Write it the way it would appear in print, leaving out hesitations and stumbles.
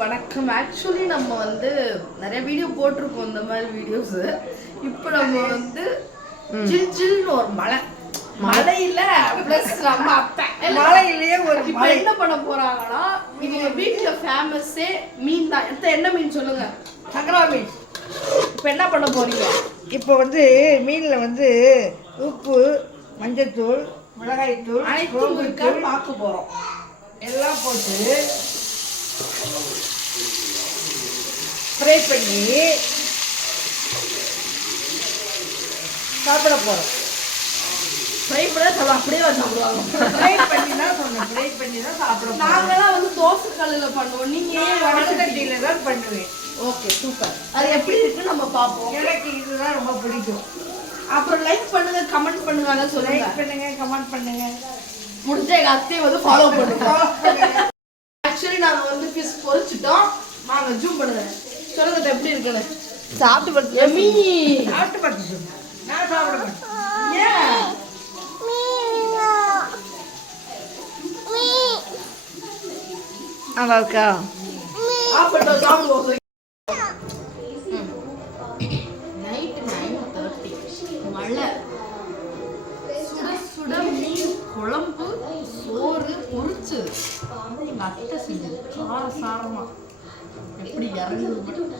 வணக்கம். ஆக்சுவலி நம்ம வந்து நிறைய வீடியோ போட்டிருக்கோம் இந்த மாதிரி வீடியோஸ். இப்போ நம்ம வந்து ஜில் ஜில்னு ஒரு மலையில பிளஸ் நம்ம அத்தை மலையிலேயே ஒரு இப்போ என்ன பண்ண போறாங்கன்னா, இவங்க வீட்டுல ஃபேமஸே மீன் தான். என்ன மீன் சொல்லுங்க? சங்கரா மீன். இப்போ என்ன பண்ண போறீங்க? இப்போ வந்து மீனில் வந்து உப்பு, மஞ்சத்தூள், மிளகாய்த்தூள், அனைத்தும் இருக்கா பார்க்க போறோம். எல்லாம் போட்டு ஃப்ரை பண்ணி சாப்பிட போகிறோம். ஃப்ரை பண்ண அப்படியே சாப்பிடுவாங்க. ஃப்ரை பண்ணி தான் சொன்னேன், ஃப்ரை பண்ணி தான் சாப்பிட போகிறோம். நாங்களாம் வந்து தோசை கல்லில் பண்ணுவோம், நீங்கள் ஏன் வடசட்டியில் தான் பண்ணுவேன். Okay, super. அது எப்படி இருக்குன்னு நம்ம பார்ப்போம். எனக்கு இதுதான் ரொம்ப பிடிக்கும். அப்புறம் லைக் பண்ணுங்க, கமெண்ட் பண்ணுங்க, அதான் சொல்லுங்க. லைக் பண்ணுங்க, கமெண்ட் பண்ணுங்க, முடிஞ்ச எங்கள் அத்தையை வந்து ஃபாலோ பண்ணுங்க. ஆக்சுவலி நாங்கள் வந்து ஃபிஷ் பொரிச்சிட்டோம். வாங்க ஜூம் பண்ணுங்க, சொல்லுங்க எப்படி இருக்குன்னு. சாப்பிட்டு பார்த்து எம்மி சாப்பிட்டு பார்த்து சொல்லுங்க. நான் சாப்பிட மாட்டேன். ஏன் நல்லா இருக்கா? சாப்பிட்டோம், சாப்பிடுவோம். நைட்டு 9:30 மழை, சுட சுட மீன் குழம்பு, சோறு பொரிச்சு எங்கள் அத்தை செஞ்சது காரசாரமாக எப்படி இறங்குது மட்டும்